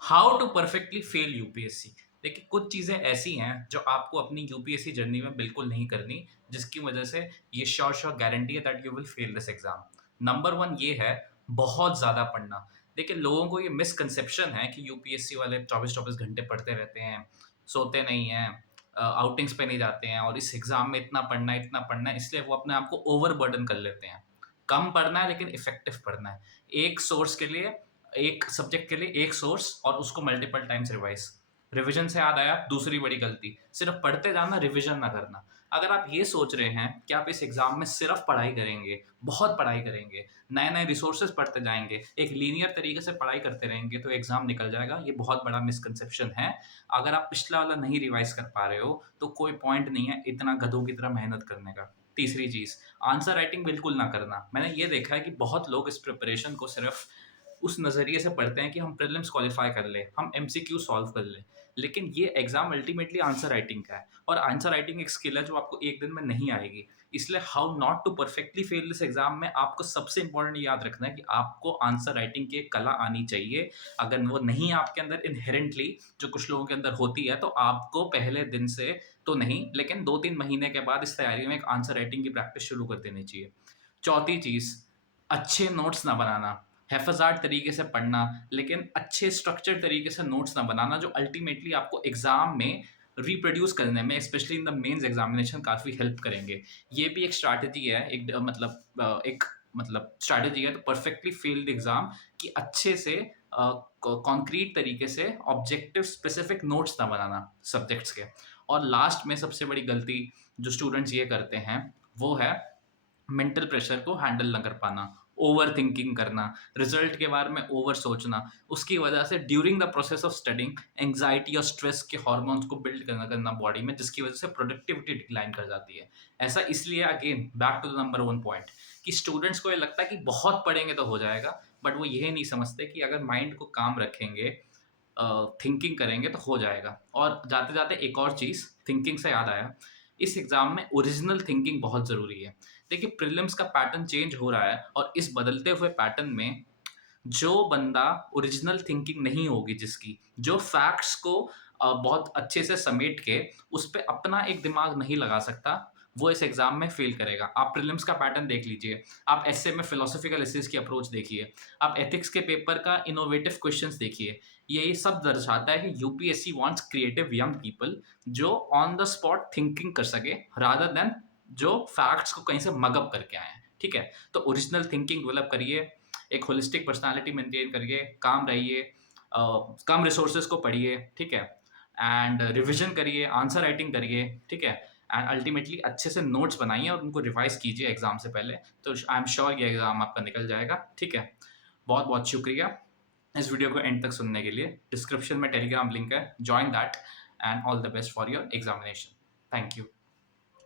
How to perfectly fail UPSC. देखिए, कुछ चीज़ें ऐसी हैं जो आपको अपनी यूपीएससी जर्नी में बिल्कुल नहीं करनी, जिसकी वजह से ये श्योर श्योर गारंटी है that you will fail this exam. Number one ये है, बहुत ज़्यादा पढ़ना। देखिए, लोगों को ये मिसकंसेप्शन है कि यूपीएससी वाले 24-24 घंटे पढ़ते रहते हैं, सोते नहीं हैं, आउटिंग्स पे नहीं जाते हैं और इस एग्जाम में इतना पढ़ना है, इसलिए वो अपने आप को ओवर बर्डन कर लेते हैं। कम पढ़ना है लेकिन इफेक्टिव पढ़ना है। एक सोर्स के लिए, एक सब्जेक्ट के लिए एक सोर्स और उसको मल्टीपल टाइम्स रिवाइज। रिवीजन से याद आया, दूसरी बड़ी गलती, सिर्फ पढ़ते जाना, रिवीजन ना करना। अगर आप ये सोच रहे हैं कि आप इस एग्जाम में सिर्फ पढ़ाई करेंगे, बहुत पढ़ाई करेंगे, नए नए रिसोर्सेज पढ़ते जाएंगे, एक लीनियर तरीके से पढ़ाई करते रहेंगे तो एग्जाम निकल जाएगा, ये बहुत बड़ा मिसकंसेप्शन है। अगर आप पिछला वाला नहीं रिवाइज कर पा रहे हो तो कोई पॉइंट नहीं है इतना गधों की तरह मेहनत करने का। तीसरी चीज, आंसर राइटिंग बिल्कुल ना करना। मैंने ये देखा है कि बहुत लोग इस प्रिपरेशन को सिर्फ उस नज़रिए से पढ़ते हैं कि हम प्रीलिम्स क्वालिफाई कर लें, हम एमसीक्यू सॉल्व कर लें। लेकिन ये एग्ज़ाम अल्टीमेटली आंसर राइटिंग का है और आंसर राइटिंग एक स्किल है जो आपको एक दिन में नहीं आएगी। इसलिए how not to perfectly fail this exam में आपको सबसे इम्पोर्टेंट याद रखना है कि आपको आंसर राइटिंग की एक कला आनी चाहिए। अगर वो नहीं है आपके अंदर इनहेरेंटली, जो कुछ लोगों के अंदर होती है, तो आपको पहले दिन से तो नहीं, लेकिन 2-3 महीने के बाद इस तैयारी में एक आंसर राइटिंग की प्रैक्टिस शुरू कर देनी चाहिए। चौथी चीज़, अच्छे नोट्स ना बनाना। हैफ़-अ-ज़ार्ट तरीके से पढ़ना, लेकिन अच्छे स्ट्रक्चर्ड तरीके से नोट्स ना बनाना, जो अल्टीमेटली आपको एग्ज़ाम में रिप्रोड्यूस करने में, specially in the mains examination, काफ़ी हेल्प करेंगे। ये भी एक स्ट्रैटेजी है, एक मतलब स्ट्रैटेजी है, तो परफेक्टली फ़ेल द एग्ज़ाम कि अच्छे से कॉन्क्रीट तरीके से ऑब्जेक्टिव स्पेसिफिक नोट्स ना बनाना सब्जेक्ट्स के। और लास्ट में सबसे बड़ी गलती जो स्टूडेंट्स ये करते हैं, वो है मेंटल प्रेशर को हैंडल ना कर पाना, ओवर थिंकिंग करना, रिजल्ट के बारे में ओवर सोचना। उसकी वजह से during the process of studying anxiety और स्ट्रेस के हार्मोन्स को बिल्ड करना करना बॉडी में, जिसकी वजह से प्रोडक्टिविटी डिक्लाइन कर जाती है। ऐसा इसलिए, again back to the number one point, कि स्टूडेंट्स को ये लगता है कि बहुत पढ़ेंगे तो हो जाएगा, बट वो ये नहीं समझते कि अगर माइंड को काम रखेंगे, थिंकिंग करेंगे तो हो जाएगा। और जाते जाते एक और चीज़, थिंकिंग से याद आया, इस एग्ज़ाम में ओरिजिनल थिंकिंग बहुत ज़रूरी है। देखिए, प्रीलिम्स का पैटर्न चेंज हो रहा है और इस बदलते हुए पैटर्न में जो बंदा ओरिजिनल थिंकिंग नहीं होगी जिसकी, जो फैक्ट्स को बहुत अच्छे से समेट के उस पे अपना एक दिमाग नहीं लगा सकता, वो इस एग्ज़ाम में फ़ेल करेगा। आप प्रीलिम्स का पैटर्न देख लीजिए, आप एस्से में फिलॉसॉफिकल एसेस की अप्रोच देखिए, आप एथिक्स के पेपर का इनोवेटिव क्वेश्चंस देखिए। ये सब दर्शाता है कि UPSC wants creative young people जो ऑन द स्पॉट थिंकिंग कर सके, रादर देन जो फैक्ट्स को कहीं से मग अप करके आए हैं। ठीक है? तो ओरिजिनल थिंकिंग डेवलप करिए, एक होलिस्टिक पर्सनैलिटी मेंटेन करिए, काम रहिए, कम रिसोर्सेज को पढ़िए, ठीक है? एंड रिविजन करिए, आंसर राइटिंग करिए, ठीक है? एंड अल्टीमेटली अच्छे से नोट्स बनाइए और उनको रिवाइज कीजिए एग्जाम से पहले, तो आई एम श्योर ये एग्जाम आपका निकल जाएगा। ठीक है? बहुत बहुत शुक्रिया इस वीडियो को एंड तक सुनने के लिए। डिस्क्रिप्शन में टेलीग्राम लिंक है, join that, and all the best for your examination. Thank you.